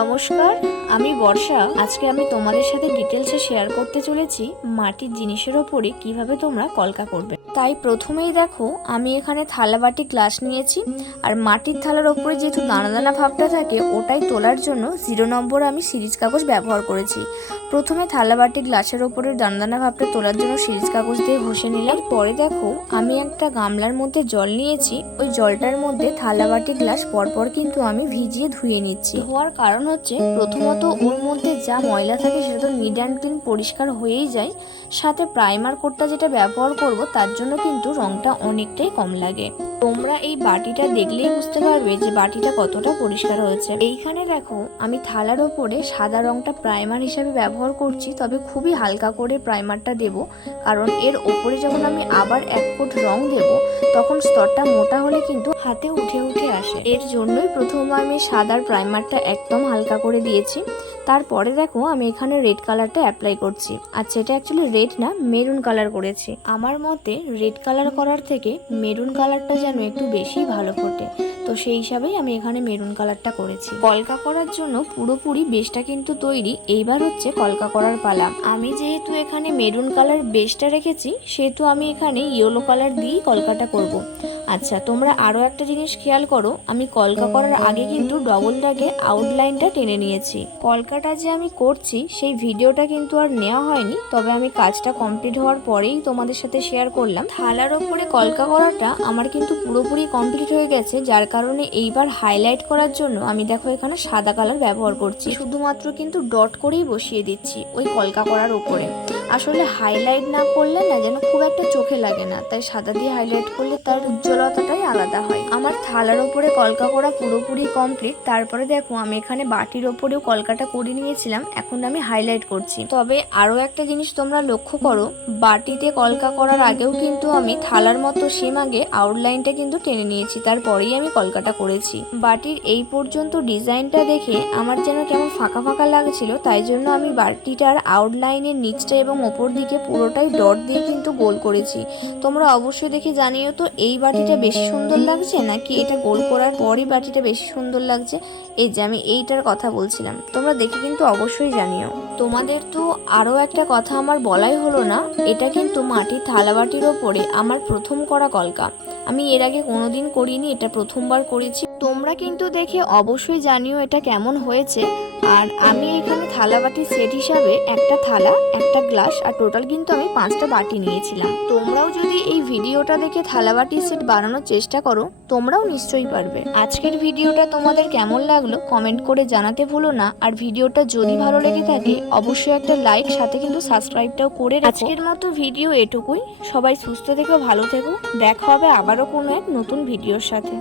নমস্কার, আমি বর্ষা। আজকে আমি তোমাদের সাথে ডিটেলসে শেয়ার করতে চলেছি মাটির জিনিসের ওপরে কিভাবে তোমরা কলকা করবে। তাই প্রথমেই দেখো, আমি এখানে থালা বাটি গ্লাস নিয়েছি। আর মাটির থালার ওপরে যেহেতু দানা দানা ভাবটা থাকে, ওটাই তোলার জন্য 0 নম্বর আমি সিরিজ কাগজ ব্যবহার করেছি। প্রথমে থালা বাটি গ্লাসের ওপরে দানা দানা ভাবটা তোলার জন্য সিরিজ কাগজ দিয়ে ঘষে নিলাম। পরে দেখো, আমি একটা গামলার মধ্যে জল নিয়েছি। ওই জলটার মধ্যে থালা বাটি গ্লাস পরপর কিন্তু আমি ভিজিয়ে ধুয়ে নিচ্ছি। ধোয়ার কারণ হচ্ছে, প্রথমত ওর মধ্যে যা ময়লা থাকে সেটা তো নিট অ্যান্ড ক্লিন পরিষ্কার হয়েই যায়। সাথে প্রাইমার কোটটা যেটা ব্যবহার করব তার জন্য কিন্তু রংটা অনেকটাই কম লাগে। তোমরা এই বাটিটা দেখলেই বুঝতে পারবে যে বাটিটা কতটা পরিষ্কার হয়েছে। এইখানে দেখো, আমি থালার ওপরে সাদা রংটা প্রাইমার হিসাবে ব্যবহার করছি, তবে খুবই হালকা করে প্রাইমারটা দেব, কারণ এর ওপরে যখন আমি আবার 1 কোট রং দেব তখন স্তরটা মোটা হলে কিন্তু হাতে উঠে উঠে আসে। এর জন্যই প্রথমে আমি সাদার প্রাইমারটা একদম হালকা করে দিয়েছি। তারপরে দেখো, আমি এখানে রেড কালারটা অ্যাপ্লাই করছি। আচ্ছা, এটা অ্যাকচুয়ালি রেড না, মেরুন কালার করেছি। আমার মতে রেড কালার করার থেকে মেরুন কালারটা যেন একটু বেশি ভালো ফোটে, তো সেই হিসাবেই আমি এখানে মেরুন কালারটা করেছি। কলকা করার জন্য পুরোপুরি বেসটা কিন্তু তৈরি। এইবার হচ্ছে কলকা করার পালা। আমি যেহেতু এখানে মেরুন কালার বেসটা রেখেছি, সেহেতু আমি এখানে ইয়েলো কালার দিয়েই কলকাটা করব। আচ্ছা, তোমরা আরও একটা জিনিস খেয়াল করো, আমি কলকা করার আগে কিন্তু ডবল দাগে আউটলাইনটা টেনে নিয়েছি। কলকাটা যে আমি করছি সেই ভিডিওটা কিন্তু আর নেওয়া হয়নি, তবে আমি কাজটা কমপ্লিট হওয়ার পরেই তোমাদের সাথে শেয়ার করলাম। থালার ওপরে কলকা করাটা আমার কিন্তু পুরোপুরি কমপ্লিট হয়ে গেছে, যার কারণে এইবার হাইলাইট করার জন্য আমি দেখো এখানে সাদা কালার ব্যবহার করছি। শুধুমাত্র কিন্তু ডট করেই বসিয়ে দিচ্ছি ওই কলকা করার ওপরে। আসলে হাইলাইট না করলে না যেন খুব একটা চোখে লাগে না, তাই সাদা দিয়ে হাইলাইট করলে তার উজ্জ্বলতাটাই আলাদা হয়। আমার থালার ওপরে কলকা করা পুরোপুরি কমপ্লিট। তারপরে দেখো, আমি এখানে বাটির ওপরেও কলকাটা করে নিয়েছিলাম, এখন আমি হাইলাইট করছি। তবে আরও একটা জিনিস তোমরা লক্ষ্য করো, বাটিতে কলকা করার আগেও কিন্তু আমি থালার মতো সেম আগে আউটলাইনটা কিন্তু টেনে নিয়েছি, তারপরেই আমি কলকাটা করেছি। বাটির এই পর্যন্ত ডিজাইনটা দেখে আমার যেন কেমন ফাঁকা ফাঁকা লাগছিল, তাই জন্য আমি বাটিটার আউটলাইনের নিচটা এবং ওপর দিকে পুরোটাই ডট দিয়ে কিন্তু গোল করেছি। তোমরা অবশ্যই দেখে জানিও তো, এই বাটিটা বেশি সুন্দর লাগছে নাকি এটা গোল করার পরই বাটিটা বেশি সুন্দর লাগছে। এই যে আমি এইটার কথা বলছিলাম, তোমরা দেখে কিন্তু অবশ্যই জানিও। তোমাদের তো আরও একটা কথা আমার বলাই হলো না, এটা কিন্তু মাটির থালা বাটির ওপরে আমার প্রথম করা কলকা। আমি এর আগে কোনোদিন করিনি, এটা প্রথমবার করেছি। তোমরা কিন্তু দেখে অবশ্যই জানিও এটা কেমন হয়েছে। আর আমি এখানে থালা বাটির সেট হিসাবে একটা থালা, একটা গ্লাস আর টোটাল কিন্তু আমি 5টা বাটি নিয়েছিলাম। তোমরাও যদি এই ভিডিওটা দেখে থালা বাটির সেট বানানোর চেষ্টা করো, তোমরাও নিশ্চয়ই পারবে। আজকের ভিডিওটা তোমাদের কেমন লাগলো কমেন্ট করে জানাতে ভুলো না। আর ভিডিওটা যদি ভালো লেগে থাকে অবশ্যই একটা লাইক, সাথে কিন্তু সাবস্ক্রাইবটাও করে রাখো। আজকের মতো ভিডিও এটুকুই। সবাই সুস্থ থেকো, ভালো থেকো। দেখা হবে আবারও কোনো এক নতুন ভিডিওর সাথে।